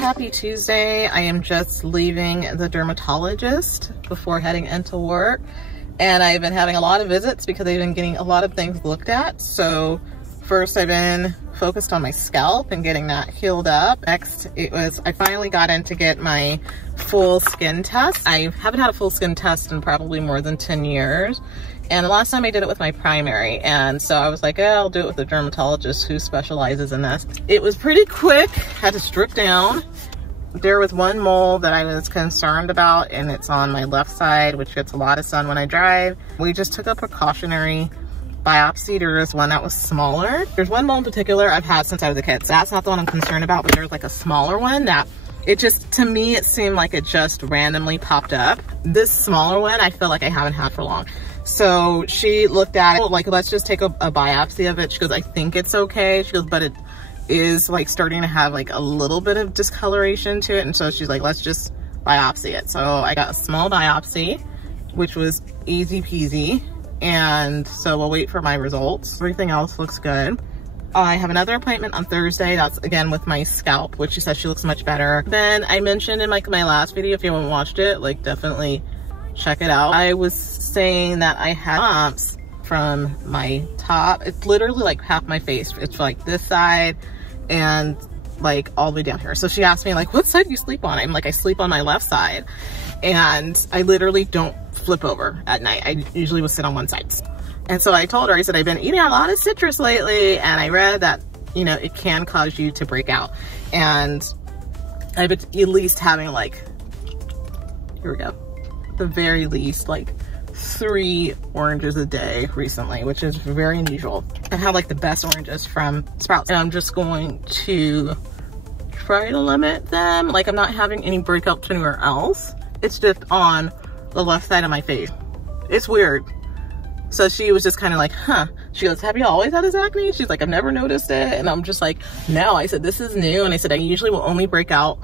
Happy Tuesday. I am just leaving the dermatologist before heading into work, and I've been having a lot of visits because I've been getting a lot of things looked at. So first I've been focused on my scalp and getting that healed up. Next I finally got in to get my full skin test. I haven't had a full skin test in probably more than 10 years. And the last time I did it with my primary, and so I was like, I'll do it with a dermatologist who specializes in this. It was pretty quick, had to strip down. There was one mole that I was concerned about, and it's on my left side, which gets a lot of sun when I drive. We just took a precautionary biopsy. There was one that was smaller. There's one mole in particular I've had since I was a kid, so that's not the one I'm concerned about, but there's like a smaller one that it just, to me, it seemed like it just randomly popped up. This smaller one, I feel like I haven't had for long. So she looked at it, like, let's just take a biopsy of it. She goes, I think it's okay. She goes, but it is like starting to have like a little bit of discoloration to it. And so she's like, let's just biopsy it. So I got a small biopsy, which was easy peasy. And so we'll wait for my results. Everything else looks good. I have another appointment on Thursday. That's again with my scalp, which she says she looks much better. Then I mentioned in like my last video, if you haven't watched it, like definitely check it out. I was saying that I had bumps from my top. It's literally like half my face. It's like this side and like all the way down here. So she asked me like, what side do you sleep on? I'm like, I sleep on my left side, and I literally don't flip over at night. I usually will sit on one side. And so I told her, I said, I've been eating a lot of citrus lately, and I read that, you know, it can cause you to break out. And I've been at least having like, here we go, the very least like 3 oranges a day recently, which is very unusual. I have like the best oranges from Sprouts, and I'm just going to try to limit them. Like, I'm not having any breakouts anywhere else. It's just on the left side of my face. It's weird. So she was just kind of like, huh. She goes, have you always had this acne? She's like, I've never noticed it. And I'm just like, no. I said, this is new. And I said, I usually will only break out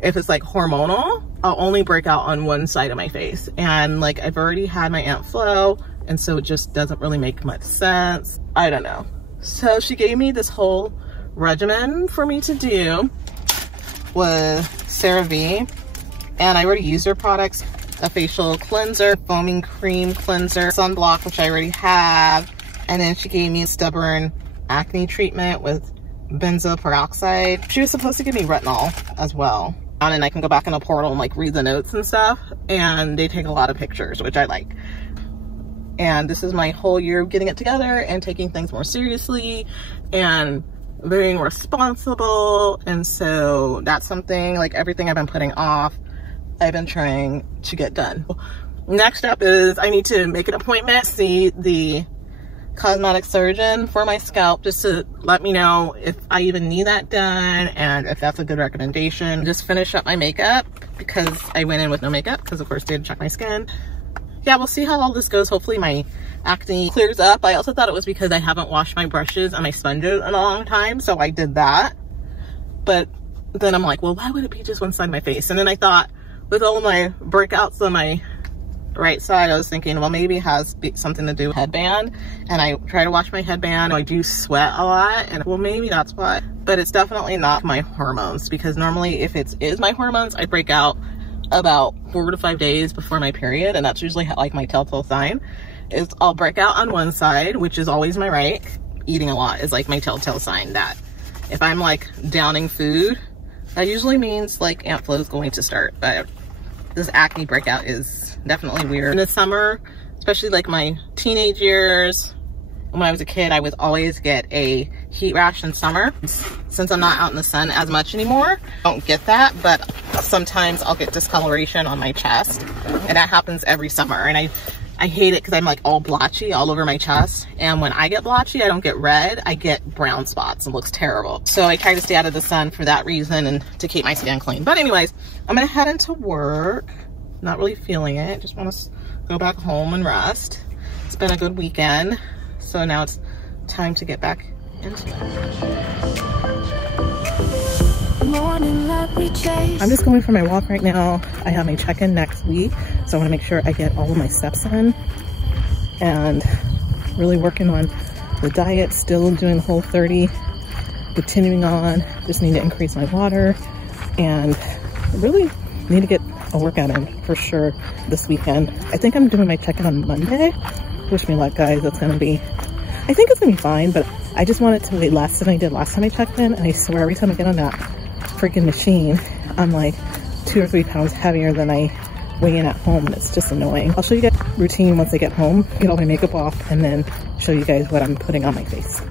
if it's like hormonal. I'll only break out on one side of my face. And like, I've already had my Aunt Flo, and so it just doesn't really make much sense. I don't know. So she gave me this whole regimen for me to do with CeraVe, and I already used her products. A facial cleanser, foaming cream cleanser, sunblock, which I already have. And then she gave me a stubborn acne treatment with benzoyl peroxide. She was supposed to give me retinol as well. And I can go back in the portal and like read the notes and stuff. And they take a lot of pictures, which I like. And this is my whole year of getting it together and taking things more seriously and being responsible. And so that's something, like everything I've been putting off, I've been trying to get done. Next up is I need to make an appointment, see the cosmetic surgeon for my scalp, just to let me know if I even need that done and if that's a good recommendation. Just finish up my makeup because I went in with no makeup because of course they had to check my skin. Yeah, we'll see how all this goes. Hopefully my acne clears up. I also thought it was because I haven't washed my brushes and my sponges in a long time, so I did that. But then I'm like, well, why would it be just one side of my face? And then I thought, with all my breakouts on my right side, I was thinking, well, maybe it has something to do with headband. And I try to wash my headband. I do sweat a lot, and well, maybe that's why. But it's definitely not my hormones, because normally if it is my hormones, I break out about 4 to 5 days before my period, and that's usually like my telltale sign. Is I'll break out on one side, which is always my right. Eating a lot is like my telltale sign that if I'm like downing food, that usually means like Aunt Flo is going to start. But this acne breakout is definitely weird. In the summer, especially like my teenage years, when I was a kid, I would always get a heat rash in summer. Since I'm not out in the sun as much anymore, I don't get that, but sometimes I'll get discoloration on my chest, and that happens every summer. And I hate it because I'm like all blotchy all over my chest. And when I get blotchy, I don't get red, I get brown spots. It looks terrible. So I try to stay out of the sun for that reason and to keep my skin clean. But anyways, I'm gonna head into work. Not really feeling it. Just want to go back home and rest. It's been a good weekend. So now it's time to get back into it. I'm just going for my walk right now. I have my check-in next week, so I want to make sure I get all of my steps in, and really working on the diet, still doing the Whole 30 continuing on. Just need to increase my water and really need to get a workout in for sure this weekend. I think I'm doing my check-in on Monday. Wish me luck, guys. That's gonna be, I think it's gonna be fine, but I just want it to weigh less than I did last time I checked in, and I swear every time I get on that freaking machine, I'm like 2 or 3 pounds heavier than I weigh in at home, and it's just annoying. I'll show you guys routine once I get home, get all my makeup off, and then show you guys what I'm putting on my face.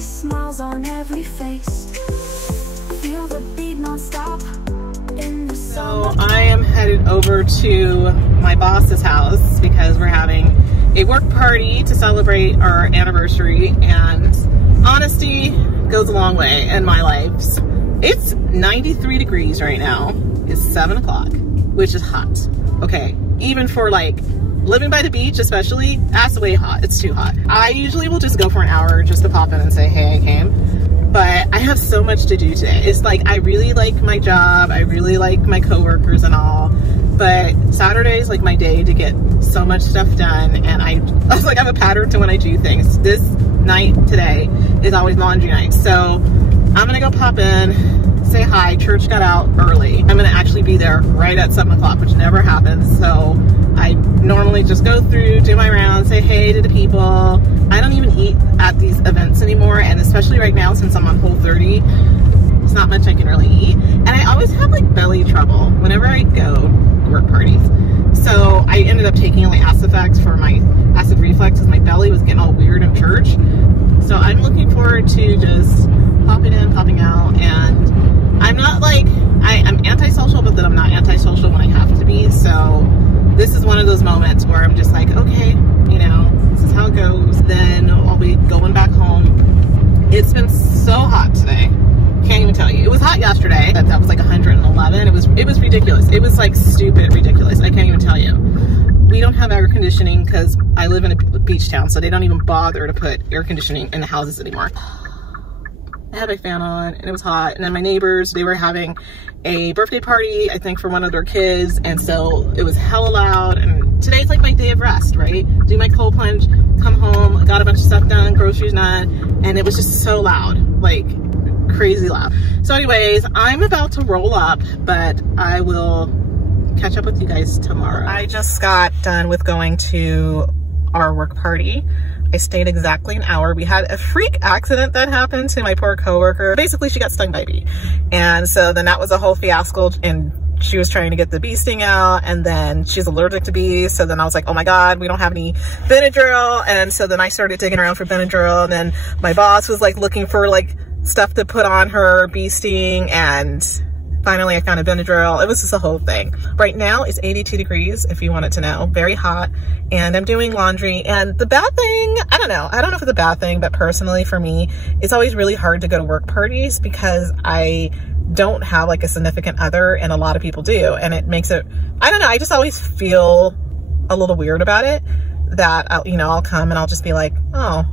Smiles on every face. Feel the beat non-stop in the So I am headed over to my boss's house because we're having a work party to celebrate our anniversary, and honesty goes a long way in my life. It's 93 degrees right now. It's 7 o'clock, which is hot. Okay, even for like living by the beach especially, that's way hot. It's too hot. I usually will just go for an hour just to pop in and say, hey, I came. But I have so much to do today. It's like, I really like my job. I really like my coworkers and all. But Saturday is like my day to get so much stuff done. And I was like, I have a pattern to when I do things. This night today is always laundry night. So I'm gonna go pop in, say hi. Church got out early. I'm gonna actually be there right at 7 o'clock, which never happens. So I normally just go through, do my rounds, say hey to the people. I don't even eat at these events anymore, and especially right now since I'm on Whole30, there's not much I can really eat. And I always have like belly trouble whenever I go to work parties. So I ended up taking like Acifex for my acid reflux because my belly was getting all weird in church. So I'm looking forward to just popping in, popping out, and I'm not like, I'm antisocial, but then I'm not antisocial when I have to be. So this is one of those moments where I'm just like, okay, you know, this is how it goes. Then I'll be going back home. It's been so hot today. Can't even tell you. It was hot yesterday. That was like 111. It was ridiculous. It was like stupid ridiculous. I can't even tell you. We don't have air conditioning because I live in a beach town, so they don't even bother to put air conditioning in the houses anymore. I had my fan on and it was hot, and then my neighbors, they were having a birthday party, I think for one of their kids, and so it was hella loud. And today's like my day of rest, right? Do my cold plunge, come home, got a bunch of stuff done, groceries done, and it was just so loud, like crazy loud. So anyways, I'm about to roll up, but I will catch up with you guys tomorrow. I just got done with going to our work party. I stayed exactly an hour. We had a freak accident that happened to my poor coworker. Basically, she got stung by a bee. And so then that was a whole fiasco, and she was trying to get the bee sting out, and then she's allergic to bees. So then I was like, oh my God, we don't have any Benadryl. And so then I started digging around for Benadryl, and then my boss was like looking for like stuff to put on her bee sting, and finally I found a Benadryl. It was just a whole thing. Right now it's 82 degrees, if you wanted to know, very hot, and I'm doing laundry. And the bad thing, I don't know if it's a bad thing, but personally for me, it's always really hard to go to work parties because I don't have like a significant other, and a lot of people do. And it makes it, I don't know, I just always feel a little weird about it, that I'll come and I'll just be like, oh,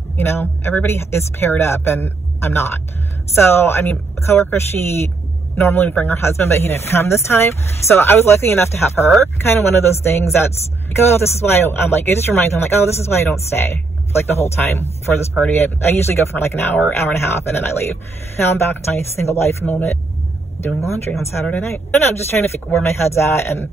everybody is paired up and I'm not. So, I mean, a coworker, she normally would bring her husband, but he didn't come this time. So I was lucky enough to have her. Kind of one of those things that's like, oh, this is why I'm like, it just reminds me, I'm like, oh, this is why I don't stay like the whole time for this party. I usually go for like an hour and a half, and then I leave. Now I'm back to my single life moment doing laundry on Saturday night. I don't know, I'm just trying to figure where my head's at and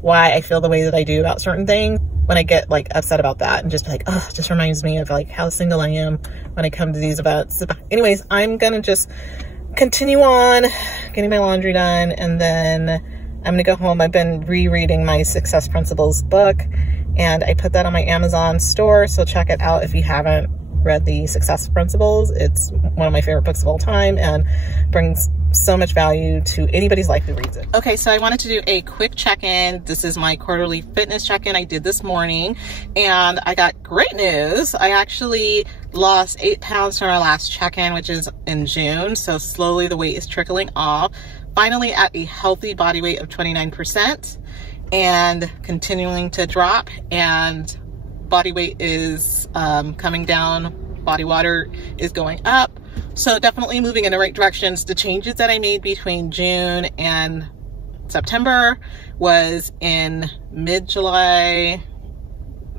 why I feel the way that I do about certain things. When I get like upset about that, and just be like, oh, it just reminds me of like how single I am when I come to these events. Anyways, I'm gonna just continue on getting my laundry done, and then I'm gonna go home. I've been rereading my Success Principles book, and I put that on my Amazon store, so check it out if you haven't read the Success Principles. It's one of my favorite books of all time and brings so much value to anybody's life who reads it. Okay, so I wanted to do a quick check-in. This is my quarterly fitness check-in I did this morning, and I got great news. I actually lost 8 pounds from our last check-in, which is in June. So slowly the weight is trickling off. Finally at a healthy body weight of 29% and continuing to drop, and body weight is coming down body water is going up. So definitely moving in the right directions. The changes that I made between June and September was in mid-July,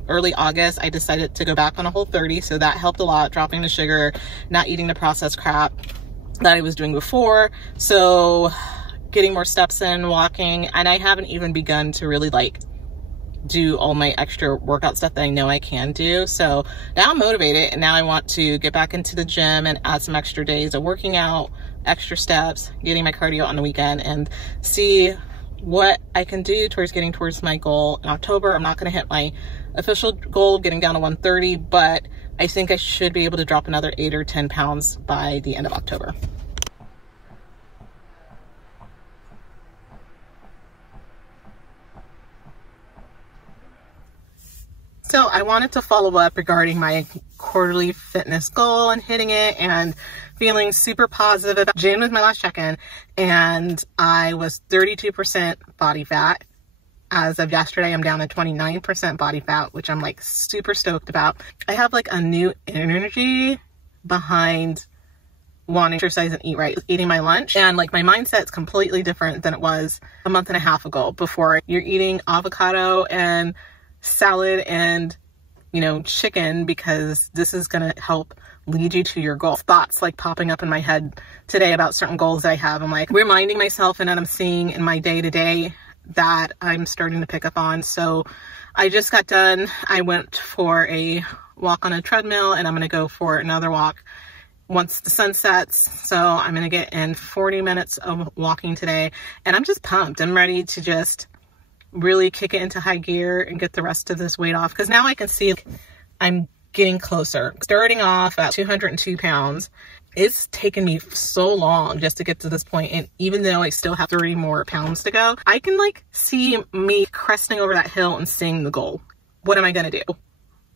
early August. I decided to go back on a Whole30, so that helped a lot, dropping the sugar, not eating the processed crap that I was doing before. So getting more steps in, walking, and I haven't even begun to really like do all my extra workout stuff that I know I can do. So now I'm motivated, and now I want to get back into the gym and add some extra days of working out, extra steps, getting my cardio on the weekend, and see what I can do towards getting towards my goal in October. I'm not going to hit my official goal of getting down to 130, but I think I should be able to drop another 8 or 10 pounds by the end of October. So I wanted to follow up regarding my quarterly fitness goal and hitting it and feeling super positive about June was my last check-in, and I was 32% body fat. As of yesterday, I'm down to 29% body fat, which I'm like super stoked about. I have like a new energy behind wanting to exercise and eat right, eating my lunch, and like my mindset's completely different than it was a month and a half ago. Before, you're eating avocado and salad and, you know, chicken because this is going to help lead you to your goal. Thoughts like popping up in my head today about certain goals that I have. I'm like reminding myself, and that I'm seeing in my day-to-day that I'm starting to pick up on. So I just got done. I went for a walk on a treadmill, and I'm going to go for another walk once the sun sets. So I'm going to get in 40 minutes of walking today, and I'm just pumped. I'm ready to just really kick it into high gear and get the rest of this weight off, because now I can see I'm getting closer. Starting off at 202 pounds, it's taken me so long just to get to this point, and even though I still have 30 more pounds to go, I can like see me cresting over that hill and seeing the goal. What am I gonna do?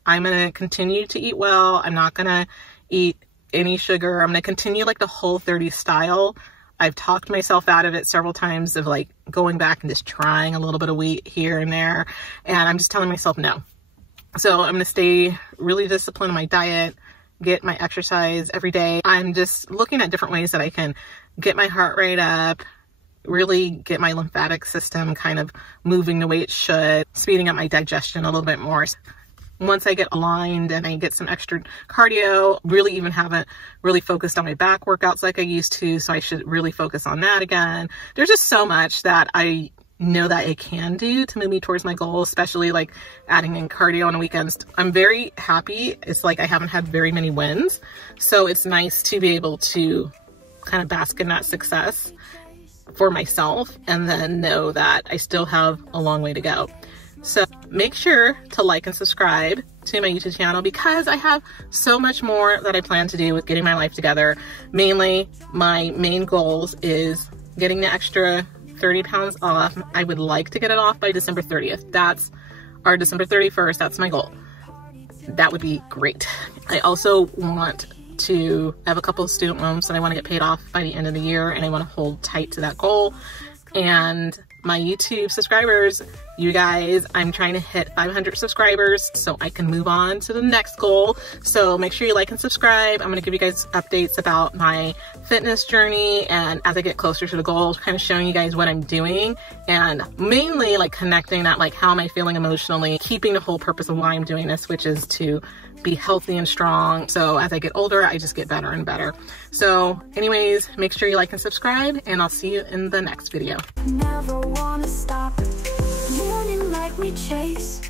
I'm gonna continue to eat well. I'm not gonna eat any sugar. I'm gonna continue like the Whole30 style. I've talked myself out of it several times of like going back and just trying a little bit of wheat here and there. And I'm just telling myself no. So I'm going to stay really disciplined in my diet, get my exercise every day. I'm just looking at different ways that I can get my heart rate up, really get my lymphatic system kind of moving the way it should, speeding up my digestion a little bit more. Once I get aligned and I get some extra cardio, really even haven't really focused on my back workouts like I used to, so I should really focus on that again. There's just so much that I know that I can do to move me towards my goal, especially like adding in cardio on the weekends. I'm very happy. It's like I haven't had very many wins, so it's nice to be able to kind of bask in that success for myself and then know that I still have a long way to go. So make sure to like and subscribe to my YouTube channel, because I have so much more that I plan to do with getting my life together. Mainly, my main goals is getting the extra 30 pounds off. I would like to get it off by December 30th. That's our December 31st. That's my goal. That would be great. I also want to have a couple of student loans that I want to get paid off by the end of the year, and I want to hold tight to that goal. And my YouTube subscribers, you guys, I'm trying to hit 500 subscribers so I can move on to the next goal. So make sure you like and subscribe. I'm going to give you guys updates about my fitness journey, and as I get closer to the goal, kind of showing you guys what I'm doing, and mainly like connecting that, like how am I feeling emotionally, keeping the whole purpose of why I'm doing this, which is to be healthy and strong. So as I get older, I just get better and better. So anyways, make sure you like and subscribe, and I'll see you in the next video. Never wanna stop, morning like we chase.